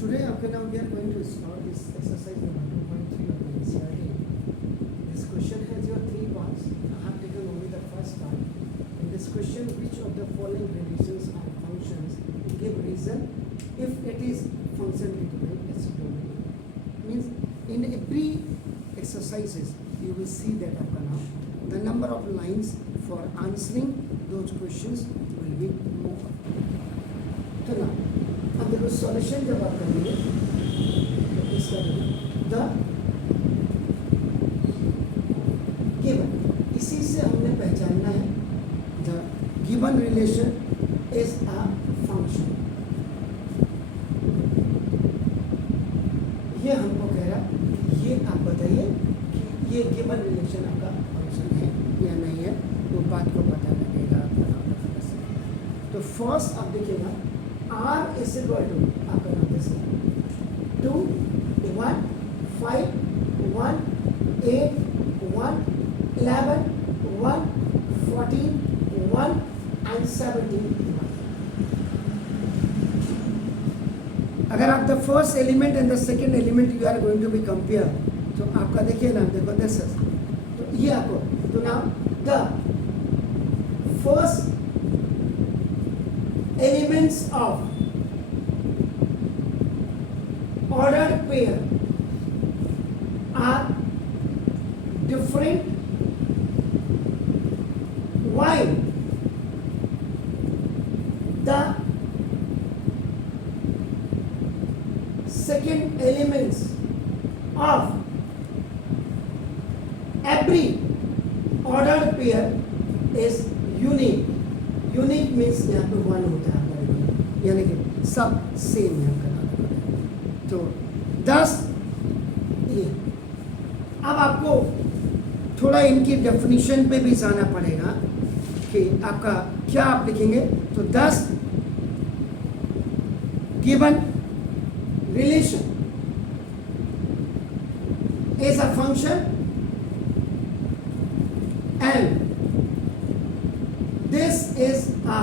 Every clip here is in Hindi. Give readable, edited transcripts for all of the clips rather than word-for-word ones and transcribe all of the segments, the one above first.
Today, after now, we are going to start this exercise number 2.3 of the NCERT. This question has your three parts. I have taken only the first part. In this question, which of the following relations and functions give reason if it is function determined its domain? Means in every exercises, you will see that after now, the number of lines for answering those questions will be more. So now, अब देखो सॉल्यूशन जब आप करेंगे तो इसका द गिवन, इसी से हमने पहचानना है the given relation is a function. ये हमको कह रहा, ये आप बताइए कि ये गिवन रिलेशन आपका फंक्शन है या नहीं है, तो बात को पता लगेगा. तो फर्स्ट आप देखिएगा R is equal to आपका नाम कैसे 2 1 5 1 8 1 11 1 14 1 and 17 1. अगर आप the first element and the second element you are going to be compare, तो आपका देखिए ना, देखो दिस इज, तो ये आपको, तो now the first elements of ordered pair are different while the second elements of every ordered pair is unique. Unique means यहाँ पे वन होता है आपका, यानी कि सब सेम है आपका. तो 10 ये, अब आपको थोड़ा इनकी डेफिनेशन पे भी जाना पड़ेगा कि आपका क्या आप लिखेंगे. तो 10 given relation is a function and this is a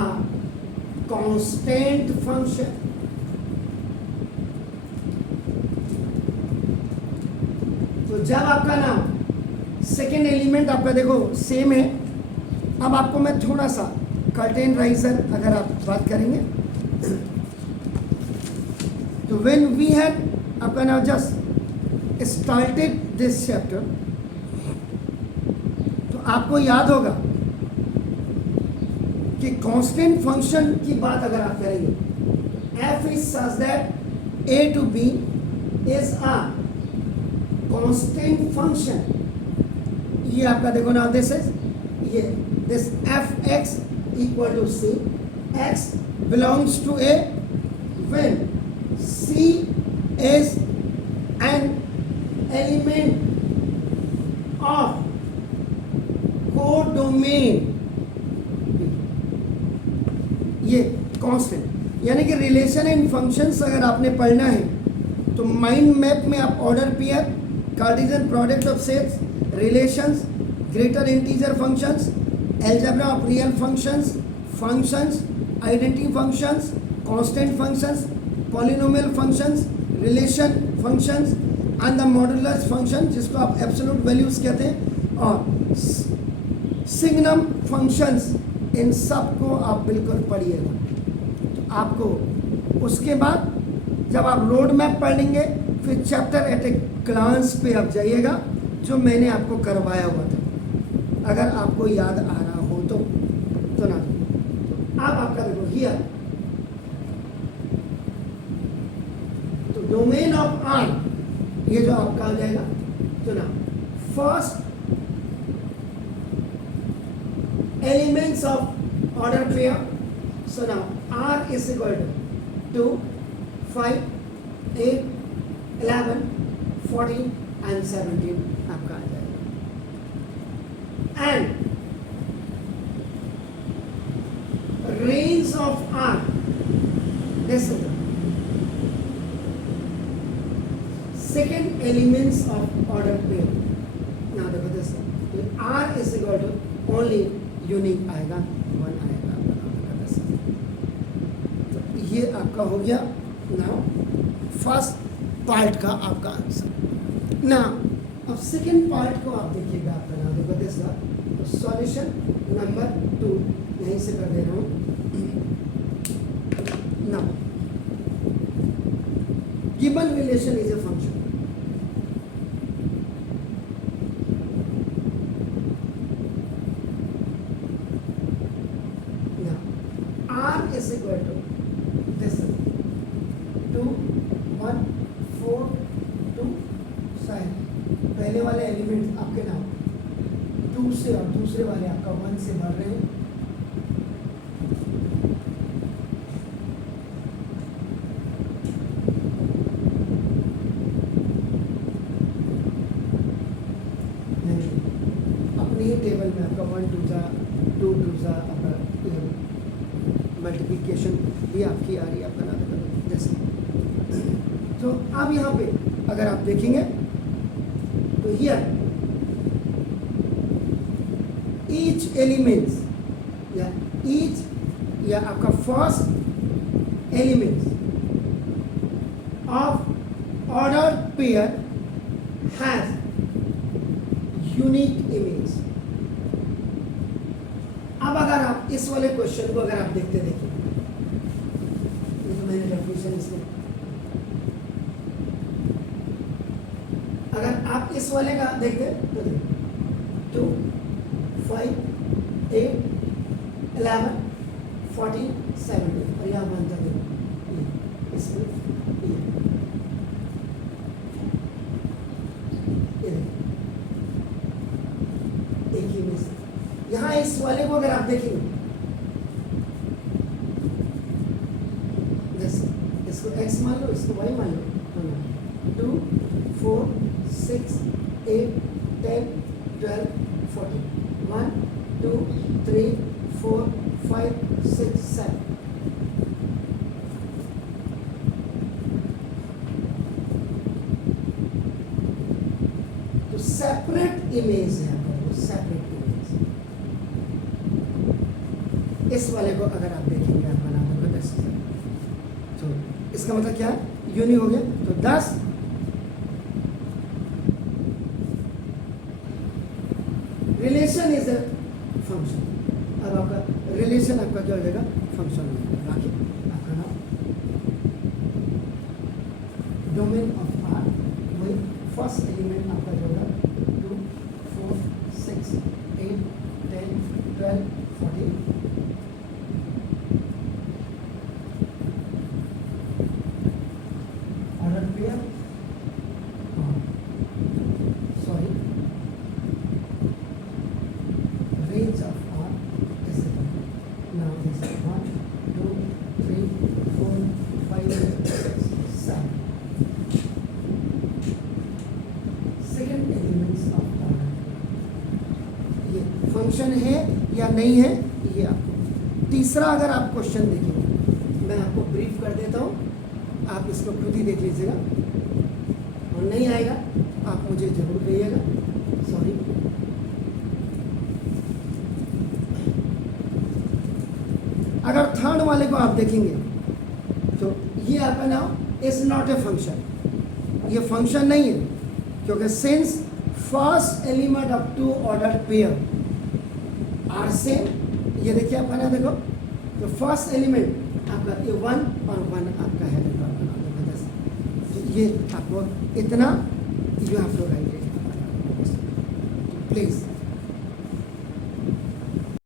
constant function. तो जब आपका नाम सेकेंड एलिमेंट आपका देखो सेम है, अब आपको मैं थोड़ा सा कर्टेन राइजर अगर आप बात करेंगे, तो व्हेन वी हैड आपका नाम जस्ट स्टार्टेड दिस चैप्टर, तो आपको याद होगा कि कांस्टेंट फंक्शन की बात अगर आप करेंगे, f is such that a to b is a constant function. ये आपका देखो ना, दिस इज ये this f(x) equal to c, x belongs to a when c is an element of codomain. ये कांस्टेंट, यानी कि रिलेशन इन फंक्शंस अगर आपने पढ़ना है तो माइंड मैप में आप order pair, Cartesian product of sets, relations, greater integer functions, algebra of real functions, functions, identity functions, constant functions, polynomial functions, relation functions and the modulus function जिसको आप एब्सोल्यूट वैल्यूज कहते हैं, और सिग्नम फंक्शंस, इन सब को आप बिल्कुल पढ़िएगा. तो आपको उसके बाद जब आप रोड मैप पढ़ लेंगे, फिर चैप्टर एट ए ग्लांस पे आप जाइएगा जो मैंने आपको करवाया हुआ था, अगर आपको याद आ रहा हो तो ना. अब आपका देखो हियर, तो डोमेन ऑफ आर, ये जो आपका हो जाएगा, तो ना first elements of order pair. So now R is equal to 2, 5, 8, 11, 14 and 17 आपका आ जाएगा. And range of R, this is the second elements of order pair. Now देखो this R is equal to only unique आएगा, 1 आएगा. तो ये आपका हो गया नाउ फर्स्ट पार्ट का आपका आंसर ना। अब सेकेंड पार्ट को आप देखिएगा, आपका नाम देखो दिस तो सॉल्यूशन नंबर 2 यहीं से कर दे रहा हूँ ना। Given relation is a function, R is equal to this 2 1 4 2 7। पहले वाले एलिमेंट आपके नाम 2 से और दूसरे वाले आपका 1 से बढ़ रहे हैं। अपने ही टेबल में आपका 1 2 जा 2 2 जा आपका मल्टीप्लिकेशन भी आपकी आ रही है, आपका नाम जैसे। तो अब यहाँ पे अगर आप देखेंगे तो हियर ईच एलिमेंट्स या आपका first elements of order pair has unique image. अब अगर आप इस वाले क्वेश्चन को अगर आप देखते देखिए, तो मैंने डेफिनेशन इसमें, अगर आप इस वाले का देखते तो 2 5 8 11 14 17 और यहाँ बनता देखो इसमें एक ही में यहाँ इस वाले को अगर आप देखेंगे, जैसे इसको x मान लो, इसको y मान लो, 2 4 6 8 10 12 14 1 2 3 4 5 6 7। तो सेपरेट इमेज है, सेपरेट इमेज। इस वाले को अगर आप देखेंगे, आप बना दोगे 10, तो इसका मतलब क्या है, यूनिक हो गया। तो 10 रिलेशन इज अ फंक्शन। अब आपका रिलेशन आपका क्या हो जाएगा, फंक्शन हो जाएगा। बाकी आपका नाम डोमेन ऑफ आर, वही फर्स्ट एलिमेंट आपका जो होगा 2 4 6 8 10 12 14 order pair, sorry range of R is now this 1 2 3 4 5 6 7 second elements of order. ये फंक्शन है या नहीं है, ये आपको। तीसरा अगर आप क्वेश्चन देखेंगे, मैं आपको ब्रीफ कर देता हूँ, आप इसको खुद ही देख लीजिएगा, और नहीं आएगा आप मुझे जरूर कहिएगा, सॉरी। अगर थर्ड वाले को आप देखेंगे तो ये आपका नाम इज नॉट ए फंक्शन, ये फंक्शन नहीं है, क्योंकि since first element of 2 order pair are same. ये देखिए आपका ना, देखो तो फर्स्ट एलिमेंट आपका ये 1 और 1 आपका है, तो ये आपको इतना you have to write it please.